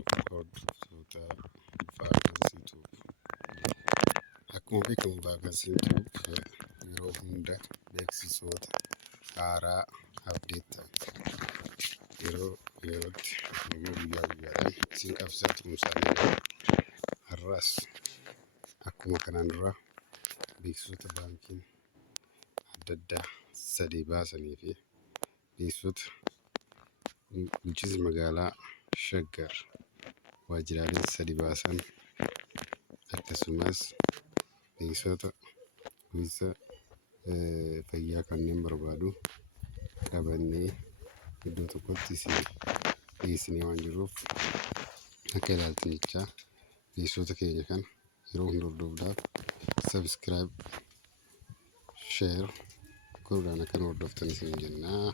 hordoftoota vaakansii tuubu. Akkuma beekamu vaakaansiin tuubu yeroo hunda beeksisoota haaraa abdeet ta'an yeroo yerootti immoo guyyaa guyyaadhaan isin qabsiisaa tumsanii har'as akkuma kanaan dura beeksisoota baankiin adda addaa sadii baasanii fi beeksisoota bulchiinsa magaalaa Shaggar waajjiraaleen sadii baasan akkasumas beeksisoota kunuunsa fayyaa kanneen barbaadu qabannee iddoo tokkotti dhiyeessinee waan jiruuf akka ilaaltan jechaa beeksisoota keenya kana yeroo hunda hordofuudhaaf sabiskiraayib sheer godhuudhaan akka nu hordoftan isin jennaa.